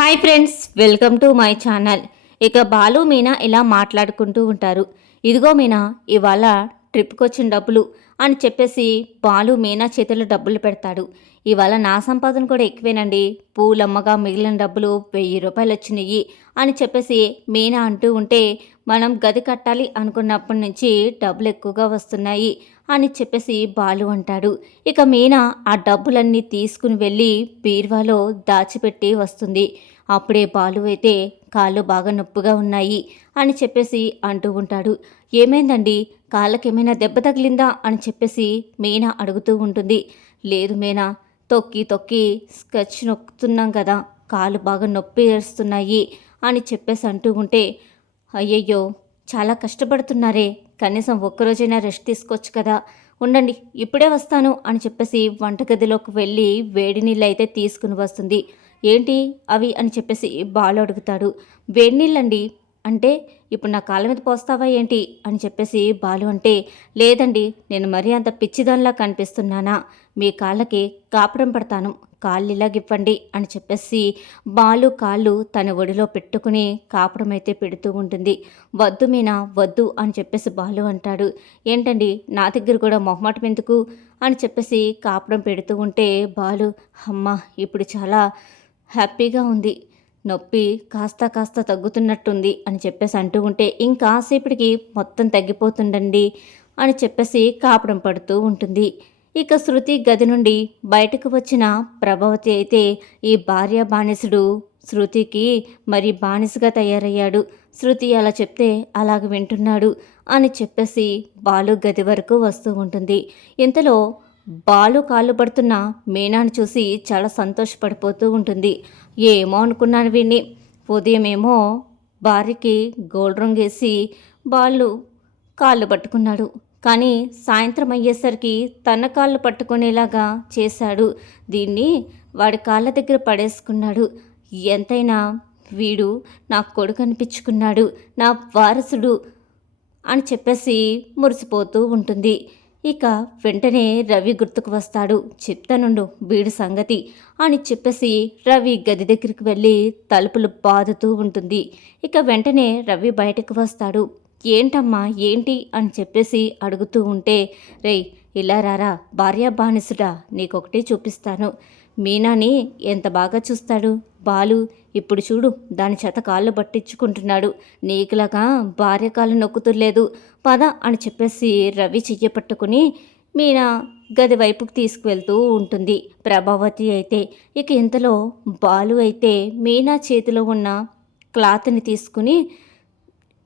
Hi friends, welcome to my channel. ఇక బాలు మీనా ఇలా మాట్లాడుకుంటూ ఉంటారు. ఇదిగో మీనా, ఇవాళ ట్రిప్కి వచ్చిన డబ్బులు అని చెప్పేసి బాలు మీనా చేతిలో డబ్బులు పెడతాడు. ఇవాళ నా సంపాదన కూడా ఎక్కువేనండి, పూలమ్మగా మిగిలిన డబ్బులు 1000 రూపాయలు వచ్చినాయి అని చెప్పేసి మీనా అంటూ ఉంటే, మనం గది కట్టాలి అనుకున్నప్పటి నుంచి డబ్బులు ఎక్కువగా వస్తున్నాయి అని చెప్పేసి బాలు అంటాడు. ఇక మీనా ఆ డబ్బులన్నీ తీసుకుని వెళ్ళి బీరువాలో దాచిపెట్టి వస్తుంది. అప్పుడే బాలు అయితే కాళ్ళు బాగా నొప్పిగా ఉన్నాయి అని చెప్పేసి అంటూ ఉంటాడు. ఏమైందండి, కాళ్ళకేమైనా దెబ్బ తగిలిందా అని చెప్పేసి మీనా అడుగుతూ ఉంటుంది. లేదు మీనా, తొక్కి తొక్కి స్కెచ్ నొక్కుతున్నాం కదా, కాళ్ళు బాగా నొప్పి వేస్తున్నాయి అని చెప్పేసి అంటూ ఉంటే, అయ్యయ్యో చాలా కష్టపడుతున్నారే, కనీసం ఒక్కరోజైనా రెస్ట్ తీసుకోవచ్చు కదా, ఉండండి ఇప్పుడే వస్తాను అని చెప్పేసి వంటగదిలోకి వెళ్ళి వేడి నీళ్ళు అయితే తీసుకుని వస్తుంది. ఏంటి అవి అని చెప్పేసి బాలు అడుగుతాడు. వేడి నీళ్ళండి అంటే ఇప్పుడు నా కాళ్ళ మీద పోస్తావా ఏంటి అని చెప్పేసి బాలు అంటే, లేదండి నేను మరీ అంత పిచ్చిదానిలా కనిపిస్తున్నానా, మీ కాళ్ళకి కాపురం పడతాను, కాళ్ళు ఇలాగివ్వండి అని చెప్పేసి బాలు కాళ్ళు తన ఒడిలో పెట్టుకుని కాపురం అయితే పెడుతూ ఉంటుంది. వద్దు మీనా వద్దు అని చెప్పేసి బాలు అంటాడు. ఏంటండి నా దగ్గర కూడా మొహమాటం ఎందుకు అని చెప్పేసి కాపురం పెడుతూ ఉంటే బాలు, అమ్మ ఇప్పుడు చాలా హ్యాపీగా ఉంది, నొప్పి కాస్త కాస్త తగ్గుతున్నట్టుంది అని చెప్పేసి అంటూ ఉంటే, ఇంకాసేపటికి మొత్తం తగ్గిపోతుండండి అని చెప్పేసి కాపురం పడుతూ ఉంటుంది. ఇక శృతి గది నుండి బయటకు వచ్చిన ప్రభావతి అయితే, ఈ భార్య బానిసుడు శృతికి మరి బానిసగా తయారయ్యాడు, శృతి అలా చెప్తే అలాగ వింటున్నాడు అని చెప్పేసి బాలు గది వరకు వస్తూ ఉంటుంది. ఇంతలో బాలు కాళ్ళు పడుతున్న మీనాను చూసి చాలా సంతోషపడిపోతూ ఉంటుంది. ఏమో అనుకున్నాను వీణ్ణి, ఉదయమేమో భార్యకి గోల్డ్ రంగేసి బాలు కాళ్ళు పట్టుకున్నాడు, కానీ సాయంత్రం అయ్యేసరికి తన కాళ్ళు పట్టుకునేలాగా చేశాడు, దీన్ని వాడి కాళ్ళ దగ్గర పడేసుకున్నాడు, ఎంతైనా వీడు నా కొడుకు అనిపించుకున్నాడు, నా వారసుడు అని చెప్పేసి మురిసిపోతూ ఉంటుంది. ఇక వెంటనే రవి గుర్తుకు వస్తాడు. చెప్తానుండు వీడి సంగతి అని చెప్పేసి రవి గది దగ్గరికి వెళ్ళి తలుపులు బాదుతూ ఉంటుంది. ఇక వెంటనే రవి బయటకు వస్తాడు. ఏంటమ్మా ఏంటి అని చెప్పేసి అడుగుతూ ఉంటే, రేయ్ ఇలా రారా భార్యా బానిసుడా, నీకొకటి చూపిస్తాను, మీనాని ఎంత బాగా చూస్తాడు బాలు, ఇప్పుడు చూడు దాని చేత కాళ్ళు పట్టించుకుంటున్నాడు, నీకులాగా భార్య కాళ్ళు నొక్కుతులేదు, పద అని చెప్పేసి రవి చెయ్యి పట్టుకుని మీనా గది వైపుకి తీసుకువెళ్తూ ఉంటుంది ప్రభావతి అయితే. ఇక ఇంతలో బాలు అయితే మీనా చేతిలో ఉన్న క్లాత్ని తీసుకుని,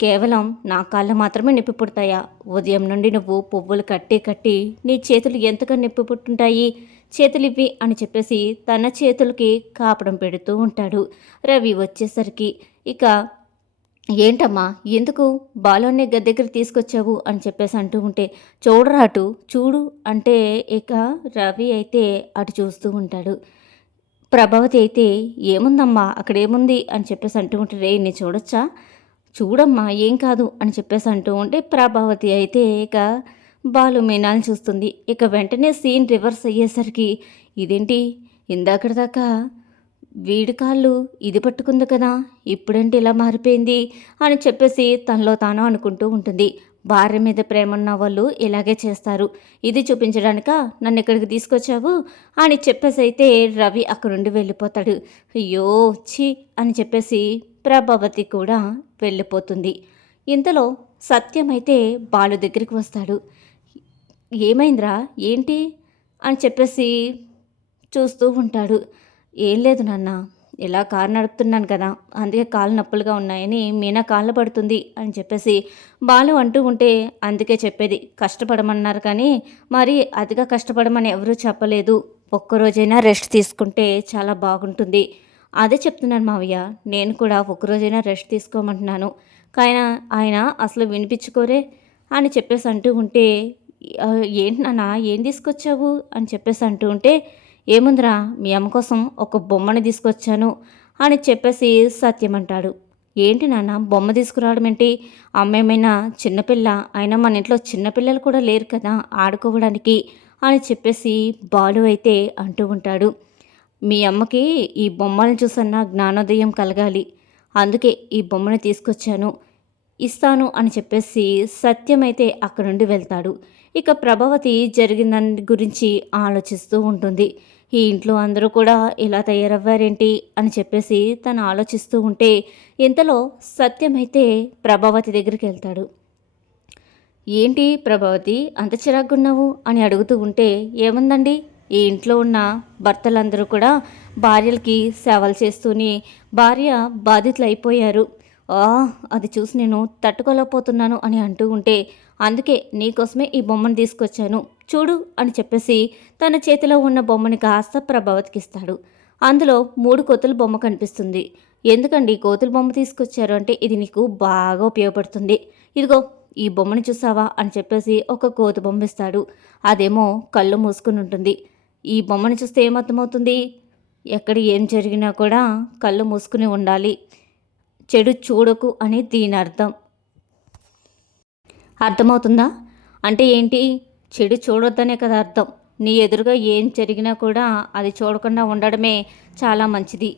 కేవలం నా కాళ్ళు మాత్రమే నొప్పి పుడతాయా, ఉదయం నుండి నువ్వు పువ్వులు కట్టి కట్టి నీ చేతులు ఎంతగా నొప్పి పుట్టుంటాయి, చేతులివ్వి అని చెప్పేసి తన చేతులకి కాపడం పెడుతూ ఉంటాడు. రవి వచ్చేసరికి, ఇక ఏంటమ్మా ఎందుకు బాలోనే గది దగ్గర తీసుకొచ్చావు అని చెప్పేసి అంటూ ఉంటే, చూడరా అటు చూడు అంటే ఇక రవి అయితే అటు చూస్తూ ఉంటాడు. ప్రభావతి అయితే, ఏముందమ్మా అక్కడేముంది అని చెప్పేసి అంటూ ఉంటే, రే నీ చూడొచ్చా, చూడమ్మా ఏం కాదు అని చెప్పేసి అంటూ ఉంటే, ప్రభావతి అయితే ఇక బాలు మీనాల్ని చూస్తుంది. ఇక వెంటనే సీన్ రివర్స్ అయ్యేసరికి, ఇదేంటి ఇందాకటి దాకా వీడి కాళ్ళు ఇది పట్టుకుంది కదా, ఇప్పుడంటే ఇలా మారిపోయింది అని చెప్పేసి తనలో తాను అనుకుంటూ ఉంటుంది. భార్య మీద ప్రేమ ఉన్న వాళ్ళు ఇలాగే చేస్తారు, ఇది చూపించడానిక నన్ను ఇక్కడికి తీసుకొచ్చావు అని చెప్పేసి అయితే రవి అక్కడుండి వెళ్ళిపోతాడు. అయ్యో ఛీ అని చెప్పేసి ప్రభావతి కూడా వెళ్ళిపోతుంది. ఇంతలో సత్యం అయితే బాలు దగ్గరికి వస్తాడు. ఏమైందిరా ఏంటి అని చెప్పేసి చూస్తూ ఉంటాడు. ఏం లేదు నాన్న, ఇలా కారు నడుపుతున్నాను కదా, అందుకే కాళ్ళు నొప్పులుగా ఉన్నాయని మీనా కాళ్ళు పడుతుంది అని చెప్పేసి బాలు అంటూ ఉంటే, అందుకే చెప్పేది కష్టపడమన్నారు కానీ మరి అతిగా కష్టపడమని ఎవరూ చెప్పలేదు, ఒక్కరోజైనా రెస్ట్ తీసుకుంటే చాలా బాగుంటుంది, అదే చెప్తున్నాను మావయ్య, నేను కూడా ఒక్కరోజైనా రెస్ట్ తీసుకోమంటున్నాను, కానీ ఆయన అసలు వినిపించుకోరే అని చెప్పేసి అంటూ ఉంటే, ఏంటి నాన్న ఏం తీసుకొచ్చావు అని చెప్పేసి అంటూ ఉంటే, ఏముందిరా మీ అమ్మ కోసం ఒక బొమ్మని తీసుకొచ్చాను అని చెప్పేసి సత్యం అంటాడు. ఏంటి నాన్న బొమ్మ తీసుకురావడం ఏంటి, అమ్మ ఏమైనా చిన్నపిల్ల, అయినా మన ఇంట్లో చిన్నపిల్లలు కూడా లేరు కదా ఆడుకోవడానికి అని చెప్పేసి బాలు అయితే అంటూ ఉంటాడు. మీ అమ్మకి ఈ బొమ్మలను చూసన్నా జ్ఞానోదయం కలగాలి. అందుకే ఈ బొమ్మను తీసుకొచ్చాను. ఇస్తాను అని చెప్పేసి సత్యమైతే అక్కడి నుండి వెళ్తాడు. ఇక ప్రభావతి జరిగిన దాని గురించి ఆలోచిస్తూ ఉంటుంది. ఈ ఇంట్లో అందరూ కూడా ఇలా తయారవ్వారేంటి అని చెప్పేసి తను ఆలోచిస్తూ ఉంటే ఇంతలో సత్యమైతే ప్రభావతి దగ్గరికి వెళ్తాడు. ఏంటి ప్రభావతి అంత చిరాకున్నావు అని అడుగుతూ ఉంటే, ఏముందండి, ఈ ఇంట్లో ఉన్న భర్తలందరూ కూడా భార్యలకి సేవలు చేస్తూనే భార్య బాధితులు అయిపోయారు. ఆ అది చూసి నేను తట్టుకోలేకపోతున్నాను అని అంటూ ఉంటే, అందుకే నీకోసమే ఈ బొమ్మను తీసుకొచ్చాను చూడు అని చెప్పేసి తన చేతిలో ఉన్న బొమ్మని కాస్త ప్రభావతికి ఇస్తాడు. అందులో 3 కోతుల బొమ్మ కనిపిస్తుంది. ఎందుకండి కోతుల బొమ్మ తీసుకొచ్చారు అంటే, ఇది నీకు బాగా ఉపయోగపడుతుంది. ఇదిగో ఈ బొమ్మను చూసావా అని చెప్పేసి ఒక కోతి బొమ్మ ఇస్తాడు. అదేమో కళ్ళు మూసుకుని ఉంటుంది. ఈ బొమ్మను చూస్తే ఏమర్థమవుతుంది? ఎక్కడ ఏం జరిగినా కూడా కళ్ళు మూసుకుని ఉండాలి, చెడు చూడకు అని దీని అర్థం. అర్థమవుతుందా? అంటే ఏంటి? చెడు చూడొద్దనే కదా అర్థం. నీ ఎదురుగా ఏం జరిగినా కూడా అది చూడకుండా ఉండడమే చాలా మంచిది.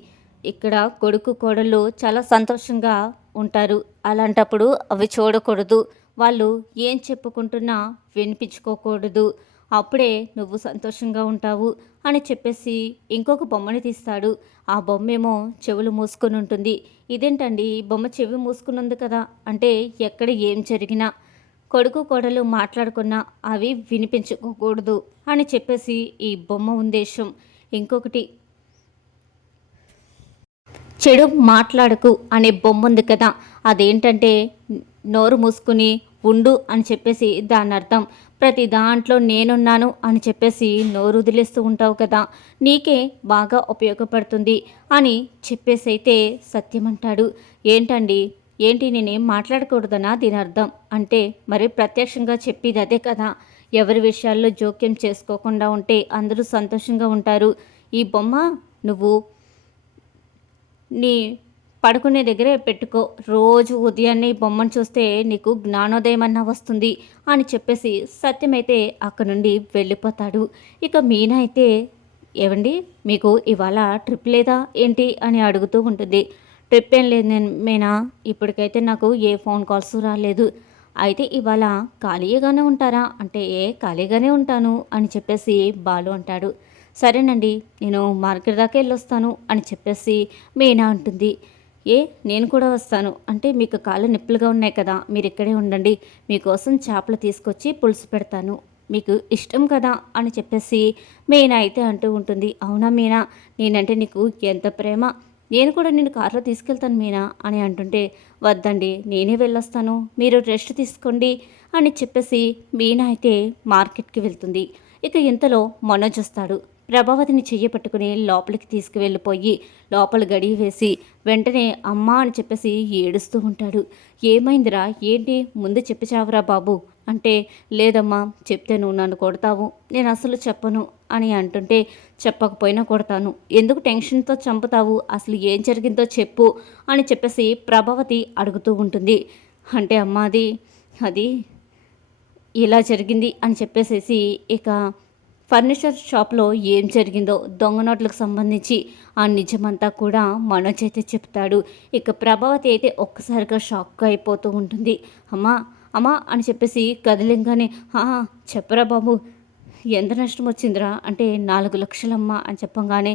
ఇక్కడ కొడుకు కోడళ్ళు చాలా సంతోషంగా ఉంటారు. అలాంటప్పుడు అవి చూడకూడదు. వాళ్ళు ఏం చెప్పుకుంటున్నా వినిపించుకోకూడదు. అప్పుడే నువ్వు సంతోషంగా ఉంటావు అని చెప్పేసి ఇంకొక బొమ్మని తీస్తాడు. ఆ బొమ్మేమో చెవులు మూసుకొని ఉంటుంది. ఇదేంటండి బొమ్మ చెవి మూసుకుని ఉంది కదా అంటే, ఎక్కడ ఏం జరిగినా కొడుకు కోడలు మాట్లాడుకున్నా అవి వినిపించుకోకూడదు అని చెప్పేసి ఈ బొమ్మ ఉద్దేశం. ఇంకొకటి, చెడు మాట్లాడకు అనే బొమ్మ ఉంది కదా, అదేంటంటే నోరు మూసుకుని ఉండు అని చెప్పేసి దాని అర్థం. ప్రతి దాంట్లో నేనున్నాను అని చెప్పేసి నోరు వదిలేస్తూ ఉంటావు కదా, నీకే బాగా ఉపయోగపడుతుంది అని చెప్పేసి అయితే సత్యమంటాడు. ఏంటండి, ఏంటి నేనేం మాట్లాడకూడదనా దీని అర్థం అంటే, మరి ప్రత్యక్షంగా చెప్పేది అదే కదా. ఎవరి విషయాల్లో జోక్యం చేసుకోకుండా ఉంటే అందరూ సంతోషంగా ఉంటారు. ఈ బొమ్మ నువ్వు నీ పడుకునే దగ్గరే పెట్టుకో. రోజు ఉదయాన్నే ఈ బొమ్మను చూస్తే నీకు జ్ఞానోదయం అన్నా వస్తుంది అని చెప్పేసి సత్యమైతే అక్కడ నుండి వెళ్ళిపోతాడు. ఇక మీనా అయితే, ఏవండి మీకు ఇవాళ ట్రిప్ లేదా ఏంటి అని అడుగుతూ ఉంటుంది. ట్రిప్ ఏం లేదు నేను మీనా, ఇప్పటికైతే నాకు ఏ ఫోన్ కాల్స్ రాలేదు. అయితే ఇవాళ ఖాళీగానే ఉంటారా అంటే, ఖాళీగానే ఉంటాను అని చెప్పేసి బాలు అంటాడు. సరేనండి, నేను మార్కెట్ దాకా వెళ్ళొస్తాను అని చెప్పేసి మీనా అంటుంది. నేను కూడా వస్తాను అంటే, మీకు కాళ్ళు నొప్పులుగా ఉన్నాయి కదా, మీరు ఇక్కడే ఉండండి, మీకోసం చేపలు తీసుకొచ్చి పులుసు పెడతాను, మీకు ఇష్టం కదా అని చెప్పేసి మీనా అయితే అంటూ ఉంటుంది. అవునా మీనా, నేనంటే నీకు ఎంత ప్రేమ, నేను కూడా నేను కారులో తీసుకెళ్తాను మీనా అని అంటుంటే, వద్దండి నేనే వెళ్ళొస్తాను, మీరు రెస్ట్ తీసుకోండి అని చెప్పేసి మీనా అయితే మార్కెట్కి వెళ్తుంది. ఇక ఇంతలో మనోజ్ వస్తాడు. ప్రభావతిని చెయ్యి పట్టుకుని లోపలికి తీసుకువెళ్ళిపోయి లోపల గడియ వేసి వెంటనే అమ్మా అని చెప్పేసి ఏడుస్తూ ఉంటాడు. ఏమైందిరా, ఏంటి, ముందు చెప్పిచావురా బాబు అంటే, లేదమ్మా చెప్తే నువ్వు నన్ను కొడతావు, నేను అసలు చెప్పను అని అంటుంటే, చెప్పకపోయినా కొడతాను, ఎందుకు టెన్షన్తో చంపుతావు, అసలు ఏం జరిగిందో చెప్పు అని చెప్పేసి ప్రభావతి అడుగుతూ ఉంటుంది. అంటే అమ్మా అది ఇలా జరిగింది అని చెప్పేసేసి ఇక ఫర్నిచర్ షాప్లో ఏం జరిగిందో దొంగ నోట్లకు సంబంధించి ఆ నిజమంతా కూడా మనోజ్ అయితే చెప్తాడు. ఇక ప్రభావతి అయితే ఒక్కసారిగా షాక్ అయిపోతూ ఉంటుంది. అమ్మా అమ్మా అని చెప్పేసి కదిలింగానే, చెప్పరా బాబు ఎంత నష్టం వచ్చిందిరా అంటే, 4 లక్షలమ్మా అని చెప్పంగానే,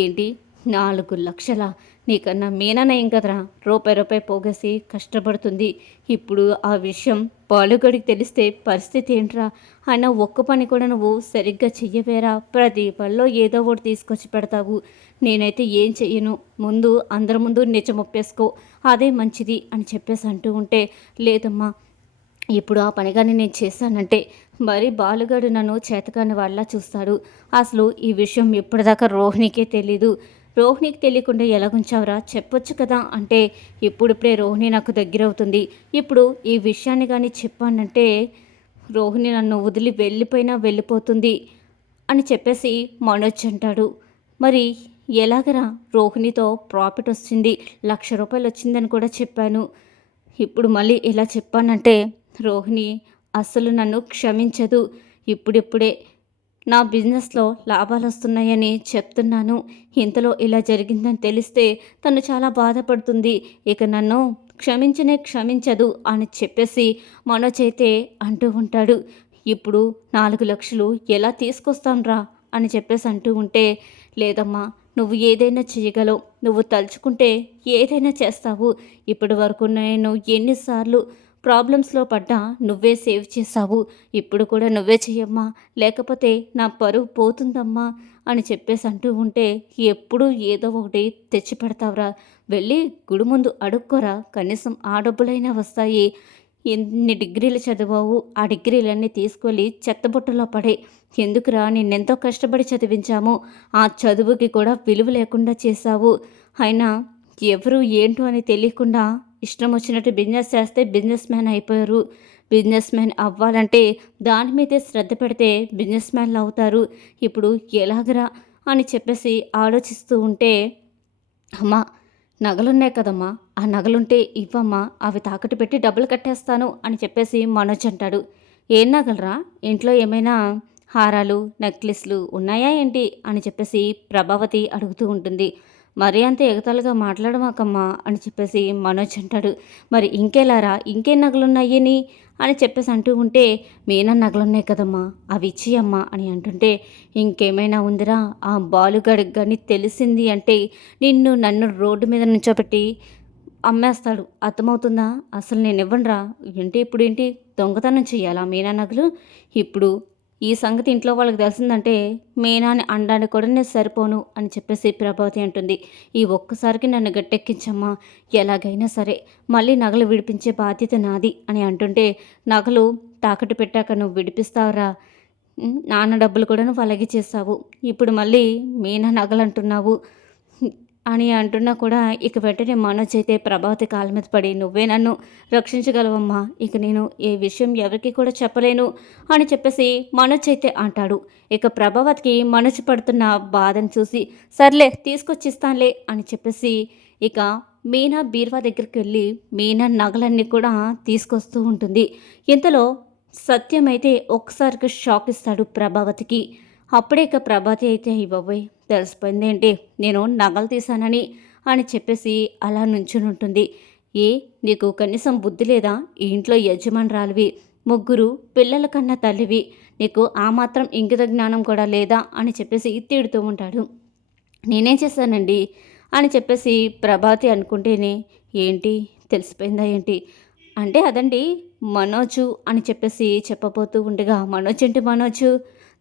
ఏంటి 4 లక్షలా, నీకన్నా మీననయం కదరా, రూపాయి పోగేసి కష్టపడుతుంది, ఇప్పుడు ఆ విషయం బాలుగడికి తెలిస్తే పరిస్థితి ఏంట్రా, ఆయన ఒక్క పని కూడా నువ్వు సరిగ్గా చెయ్యవేరా, ప్రతి పనిలో ఏదో ఒకటి తీసుకొచ్చి పెడతావు, నేనైతే ఏం చెయ్యను, ముందు అందరి ముందు నిజం ఒప్పేసుకో, అదే మంచిది అని చెప్పేసి అంటూ ఉంటే, లేదమ్మా ఇప్పుడు ఆ పని కానీ నేను చేశానంటే మరి బాలుగాడు నన్ను చేతకాని వాళ్ళ చూస్తాడు, అసలు ఈ విషయం ఇప్పటిదాకా రోహిణికే తెలీదు, రోహిణికి తెలియకుండా ఎలాగుంచావురా చెప్పొచ్చు కదా అంటే, ఇప్పుడిప్పుడే రోహిణి నాకు దగ్గర అవుతుంది, ఇప్పుడు ఈ విషయాన్ని కానీ చెప్పానంటే రోహిణి నన్ను వదిలి వెళ్ళిపోయినా వెళ్ళిపోతుంది అని చెప్పేసి మనోజ్ అంటాడు. మరి ఎలాగరా, రోహిణితో ప్రాఫిట్ వచ్చింది, 1,00,000 రూపాయలు వచ్చిందని కూడా చెప్పాను, ఇప్పుడు మళ్ళీ ఇలా చెప్పానంటే రోహిణి అస్సలు నన్ను క్షమించదు, ఇప్పుడిప్పుడే నా బిజినెస్లో లాభాలు వస్తున్నాయని చెప్తున్నాను. ఇంతలో ఇలా జరిగిందని తెలిస్తే తను చాలా బాధపడుతుంది. ఇక నన్ను క్షమించనే క్షమించదు అని చెప్పేసి మనోజ్ అయితే అంటూ ఉంటాడు. ఇప్పుడు 4 లక్షలు ఎలా తీసుకొస్తాంరా అని చెప్పేసి అంటూ ఉంటే, లేదమ్మా, నువ్వు ఏదైనా చేయగలవు, నువ్వు తలుచుకుంటే ఏదైనా చేస్తావు. ఇప్పటి వరకు నేను ఎన్నిసార్లు ప్రాబ్లమ్స్లో పడ్డా నువ్వే సేవ్ చేసావు. ఇప్పుడు కూడా నువ్వే చెయ్యమ్మా, లేకపోతే నా పరువు పోతుందమ్మా అని చెప్పేసి అంటూ ఉంటే, ఎప్పుడూ ఏదో ఒకటి తెచ్చి పెడతావురా, వెళ్ళి గుడి ముందు అడుక్కోరా, కనీసం ఆ డబ్బులైనా వస్తాయి. ఎన్ని డిగ్రీలు చదివావు, ఆ డిగ్రీలన్నీ తీసుకెళ్ళి చెత్తబుట్టలో పడే. ఎందుకురా, నిన్నెంతో కష్టపడి చదివించాము, ఆ చదువుకి కూడా విలువ లేకుండా చేశావు. అయినా ఎవరు ఏంటో అని తెలియకుండా ఇష్టం వచ్చినట్టు బిజినెస్ చేస్తే బిజినెస్ మ్యాన్ అయిపోయారు. బిజినెస్ మ్యాన్ అవ్వాలంటే దాని మీదే శ్రద్ధ పెడితే బిజినెస్ మ్యాన్లు అవుతారు. ఇప్పుడు ఎలాగరా అని చెప్పేసి ఆలోచిస్తూ ఉంటే, అమ్మా, నగలున్నాయి కదమ్మా, ఆ నగలుంటే ఇవ్వమ్మా, అవి తాకట్టు పెట్టి డబ్బులు కట్టేస్తాను అని చెప్పేసి మనోజ్ అంటాడు. ఏం నగలరా, ఇంట్లో ఏమైనా హారాలు నెక్లెస్లు ఉన్నాయా ఏంటి అని చెప్పేసి ప్రభావతి అడుగుతూ ఉంటుంది. మరీ అంత ఎగతాళిగా మాట్లాడమాకమ్మా అని చెప్పేసి మనోజ్ అంటాడు. మరి ఇంకెలారా, ఇంకేం నగలున్నాయని అని చెప్పేసి అంటూ ఉంటే, మీనా నగలున్నాయి కదమ్మా, అవి ఇచ్చియమ్మా అని అంటుంటే, ఇంకేమైనా ఉందిరా, ఆ బాలుగాడికి కానీ తెలిసింది అంటే నిన్ను నన్ను రోడ్డు మీద నుంచోబెట్టి అమ్మేస్తాడు, అర్థమవుతుందా? అసలు నేను ఇవ్వనురా. ఏంటి ఇప్పుడు, ఏంటి దొంగతనం చెయ్యాలా మీనా నగలు? ఇప్పుడు ఈ సంగతి ఇంట్లో వాళ్ళకి తెలిసిందంటే మీనాని అనడానికి కూడా నేను సరిపోను అని చెప్పేసి ప్రభావతి అంటుంది. ఈ ఒక్కసారికి నన్ను గట్టెక్కించమ్మా, ఎలాగైనా సరే మళ్ళీ నగలు విడిపించే బాధ్యత నాది అని అంటుంటే, నగలు తాకట్టు పెట్టాక నువ్వు విడిపిస్తావురా, నాన్న డబ్బులు కూడా నువ్వు అలాగే చేస్తావు, ఇప్పుడు మళ్ళీ మీనా నగలు అంటున్నావు అని అంటున్నా కూడా ఇక వెంటనే మనోజ్ అయితే ప్రభావతి కాళ్ళ మీద పడి, నువ్వే నన్ను రక్షించగలవమ్మా, ఇక నేను ఏ విషయం ఎవరికి కూడా చెప్పలేను అని చెప్పేసి మనోజ్ అయితే అంటాడు. ఇక ప్రభావతికి మనోజ్ పడుతున్న బాధను చూసి, సర్లే తీసుకొచ్చిస్తానులే అని చెప్పేసి ఇక మీనా బీర్వా దగ్గరికి వెళ్ళి మీనా నగలన్నీ కూడా తీసుకొస్తూ ఉంటుంది. ఇంతలో సత్యం అయితే ఒక్కసారిగా షాక్ ఇస్తాడు ప్రభావతికి. అప్పుడే ఇక ప్రభాతి అయితే, ఇవ్వబోయ్, తెలిసిపోయిందేంటి నేను నగలు తీశానని అని చెప్పేసి అలా నుంచుని ఉంటుంది. ఏ, నీకు కనీసం బుద్ధి లేదా? ఈ ఇంట్లో యజమానురాలివి, 3 పిల్లల కన్నా తల్లివి, నీకు ఆ మాత్రం ఇంగిత జ్ఞానం కూడా లేదా అని చెప్పేసి తిడుతూ ఉంటాడు. నేనేం చేశానండి అని చెప్పేసి ప్రభాతి అనుకుంటేనే, ఏంటి తెలిసిపోయిందా ఏంటి అంటే, అదండి మనోజు అని చెప్పేసి చెప్పబోతూ ఉండగా, మనోజ్ ఏంటి మనోజు,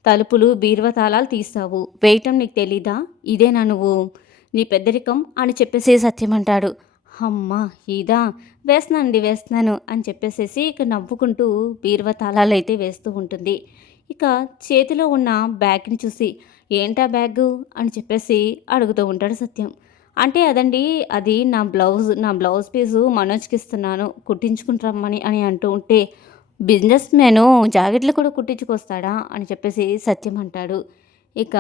తలుపులు బీరువా తాళాలు తీస్తావు, వేయటం నీకు తెలీదా? ఇదేనా నువ్వు నీ పెద్దరికం అని చెప్పేసి సత్యం అంటాడు. అమ్మా, ఇదా, వేస్తున్నానండి వేస్తున్నాను అని చెప్పేసేసి ఇక నవ్వుకుంటూ బీరువా తాళాలు అయితే వేస్తూ ఉంటుంది. ఇక చేతిలో ఉన్న బ్యాగ్ని చూసి, ఏంటా బ్యాగు అని చెప్పేసి అడుగుతూ ఉంటాడు సత్యం. అంటే అదండి, అది నా బ్లౌజ్ పీసు మనోజ్కి ఇస్తున్నాను, కుట్టించుకుంటామని అని అంటూ ఉంటే, బిజినెస్ మ్యాను జాకెట్లు కూడా కుట్టించుకొస్తాడా అని చెప్పేసి సత్యం అంటాడు. ఇక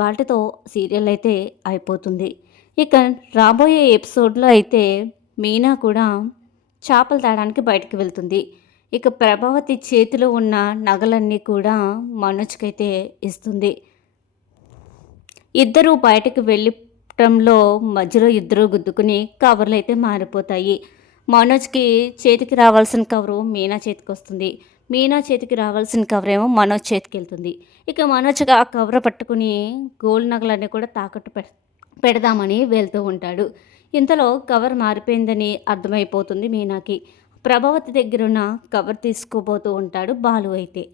వాటితో సీరియల్ అయితే అయిపోతుంది. ఇక రాబోయే ఎపిసోడ్లో అయితే మీనా కూడా చేపలు తేడానికి బయటకు వెళ్తుంది. ఇక ప్రభావతి చేతిలో ఉన్న నగలన్నీ కూడా మనోజ్కైతే ఇస్తుంది. ఇద్దరూ బయటకు వెళ్ళటంలో మధ్యలో ఇద్దరు గుద్దుకుని కవర్లు అయితే మారిపోతాయి. మనోజ్కి చేతికి రావాల్సిన కవరు మీనా చేతికి వస్తుంది. మీనా చేతికి రావాల్సిన కవర్ ఏమో మనోజ్ చేతికి వెళ్తుంది. ఇక మనోజ్ ఆ కవర్ పట్టుకుని గోల్డ్ నగలన్నీ కూడా తాకట్టు పెడదామని వెళ్తూ ఉంటాడు. ఇంతలో కవర్ మారిపోయిందని అర్థమైపోతుంది మీనాకి. ప్రభావతి దగ్గరున్న కవర్ తీసుకోబోతూ ఉంటాడు బాలు అయితే.